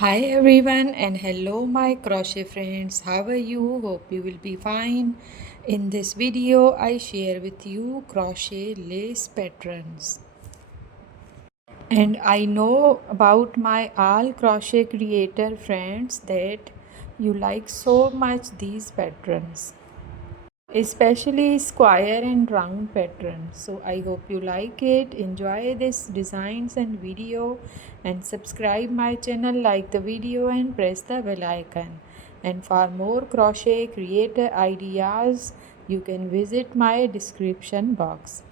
Hi everyone and hello my crochet friends. How are you? Hope you will be fine. In this video I share with you crochet lace patterns. And I know about my all crochet creator friends that you like so much these patterns, especially square and round patterns. So I hope you like it, enjoy this designs and video, and subscribe my channel, like the video and press the bell icon. And for more crochet creator ideas you can visit my description box.